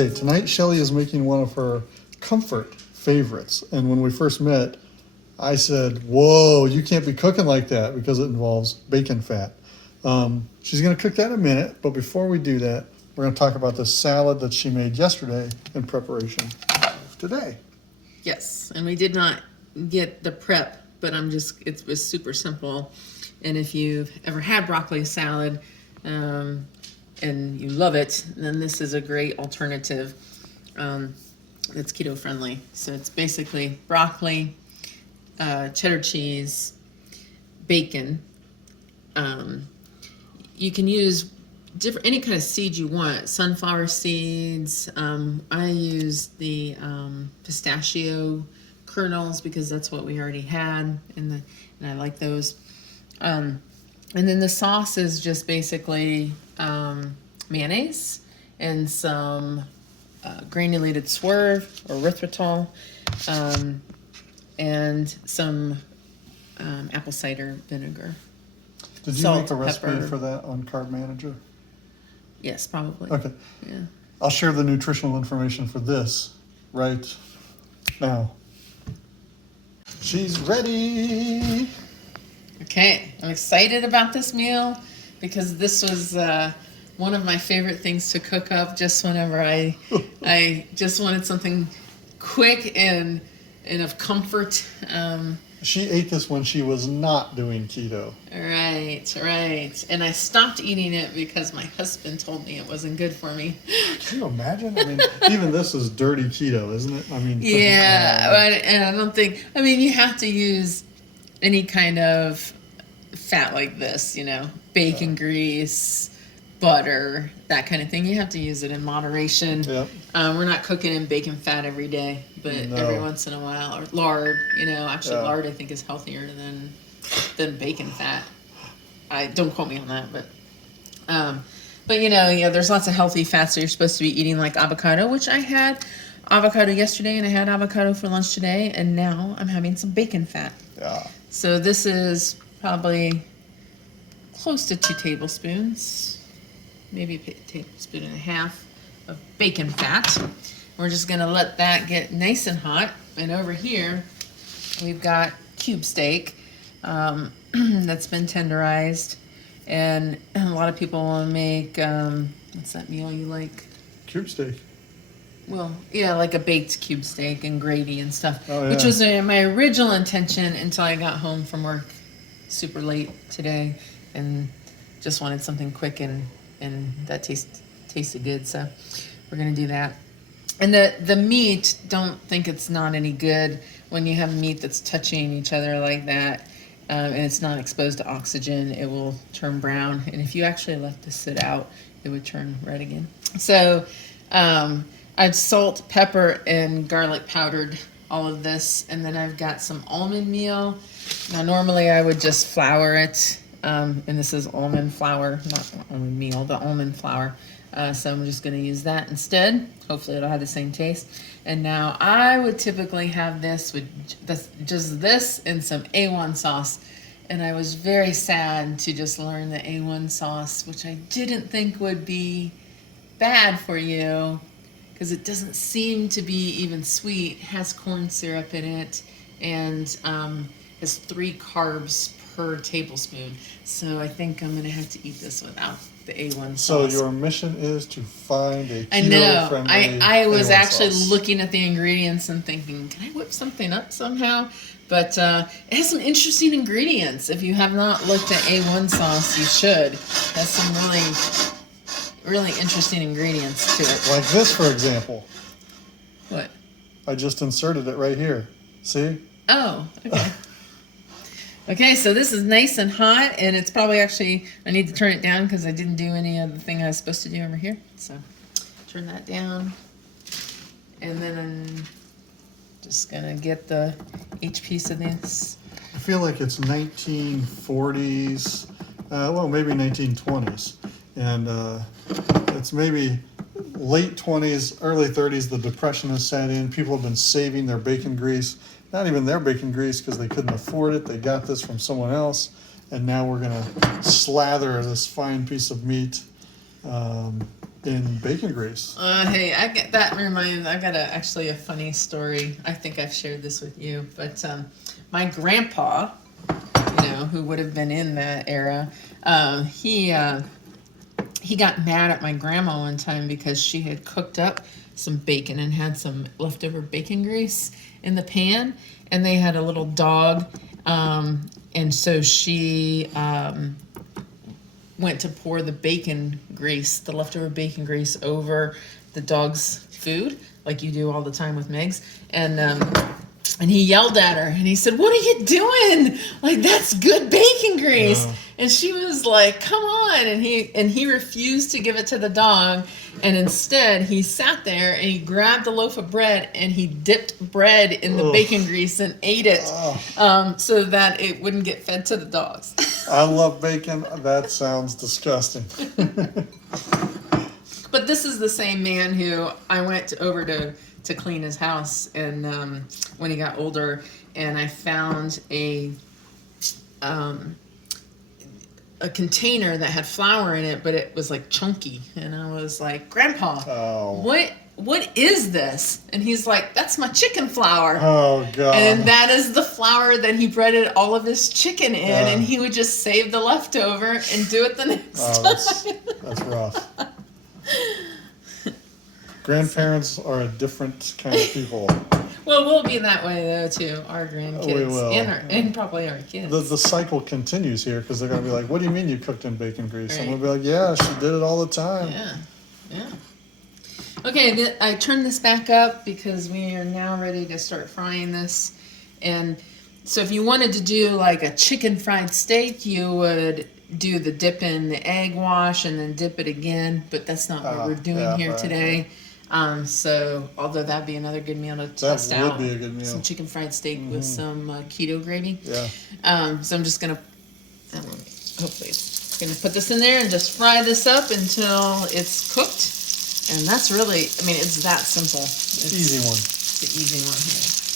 Okay, tonight Shelly is making one of her comfort favorites. And when we first met, I said, whoa, you can't be cooking like that because it involves bacon fat. She's going to cook that in a minute, but before we do that, we're going to talk about the salad that she made yesterday in preparation of today. Yes, and we did not get the prep, but it was super simple. And if you've ever had broccoli salad and you love it, then this is a great alternative that's keto friendly. So it's basically broccoli, cheddar cheese, bacon. You can use any kind of seed you want. Sunflower seeds. I use the pistachio kernels because that's what we already had, and I like those. And then the sauce is just basically mayonnaise and some granulated swerve or erythritol, and some apple cider vinegar. Did you Salt, make a recipe pepper. for that on Carb Manager? Yes, probably. Okay. Yeah. I'll share the nutritional information for this right now. She's ready. Okay, I'm excited about this meal because this was one of my favorite things to cook up just whenever I just wanted something quick and of comfort. She ate this when she was not doing keto. Right. And I stopped eating it because my husband told me it wasn't good for me. Can you imagine? I mean, even this is dirty keto, isn't it? I mean, Yeah, and I don't think, you have to use any kind of fat like this, bacon grease, butter, that kind of thing. You have to use it in moderation. Yep. We're not cooking in bacon fat every day, but every once in a while, or lard, lard I think is healthier than bacon fat. I don't quote me on that, but there's lots of healthy fats that you're supposed to be eating, like avocado, which I had avocado yesterday and I had avocado for lunch today, and now I'm having some bacon fat. Yeah. So this is probably close to 2 tablespoons, maybe a tablespoon and a half of bacon fat. We're just gonna let that get nice and hot. And over here, we've got cube steak that's been tenderized. And a lot of people want to make, what's that meal you like? Cube steak. Well, yeah, like a baked cube steak and gravy and stuff, Oh, which yeah. was my original intention until I got home from work super late today and just wanted something quick and that tasted good. So we're going to do that. And the meat, don't think it's not any good when you have meat that's touching each other like that, and it's not exposed to oxygen. It will turn brown, and if you actually let this sit out, it would turn red again. So I've salt, pepper, and garlic powdered all of this, and then I've got some almond meal. Now normally I would just flour it, and this is almond flour, not almond meal, but almond flour. So I'm just going to use that instead. Hopefully it'll have the same taste. And now I would typically have this with just this and some A1 sauce. And I was very sad to just learn the A1 sauce, which I didn't think would be bad for you because it doesn't seem to be even sweet. It has corn syrup in it and has 3 carbs per tablespoon. So I think I'm going to have to eat this without the A1 sauce. So your mission is to find a keto-friendly I was A1 actually sauce. looking at the ingredients and thinking, can I whip something up somehow? But it has some interesting ingredients. If you have not looked at A1 sauce, you should. It has some really interesting ingredients to it. Like this, for example. What? I just inserted it right here. See? Oh, okay. Okay, so this is nice and hot, and it's probably actually, I need to turn it down because I didn't do any of the thing I was supposed to do over here. So turn that down. And then I'm just gonna get each piece of this. I feel like it's 1940s, maybe 1920s. And it's maybe late 20s, early 30s, the Depression has set in. People have been saving their bacon grease. Not even their bacon grease because they couldn't afford it. They got this from someone else. And now we're going to slather this fine piece of meat in bacon grease. Hey, I got actually a funny story. I think I've shared this with you, but my grandpa, who would have been in that era, he got mad at my grandma one time because she had cooked up some bacon and had some leftover bacon grease in the pan, and they had a little dog, and so she went to pour the leftover bacon grease over the dog's food, like you do all the time with Megs, and he yelled at her and he said, "What are you doing? Like, that's good bacon grease." And she was like, "Come on." And he refused to give it to the dog. And instead he sat there and he grabbed a loaf of bread and he dipped bread in the bacon grease and ate it, so that it wouldn't get fed to the dogs. I love bacon. That sounds disgusting. But this is the same man who I went over to clean his house, and when he got older, and I found a container that had flour in it, but it was like chunky, and I was like, "Grandpa, what is this?" And he's like, "That's my chicken flour." Oh God! And that is the flour that he breaded all of his chicken in, and he would just save the leftover and do it the next time. That's rough. Grandparents are a different kind of people. Well, we'll be that way though too. Our grandkids We will. and probably our kids. The cycle continues here because they're going to be like, "What do you mean you cooked in bacon grease?" Right. I'm going to be like, "Yeah, she did it all the time." Yeah. Okay, I turned this back up because we are now ready to start frying this. And so if you wanted to do like a chicken fried steak, you would do the dip in the egg wash and then dip it again. But that's not what we're doing here today. So although that'd be another good meal to test out. That would be a good meal. Some chicken fried steak with some keto gravy. Yeah. So I'm just gonna, hopefully, put this in there and just fry this up until it's cooked. And that's really, it's that simple. It's easy one. It's the easy one here.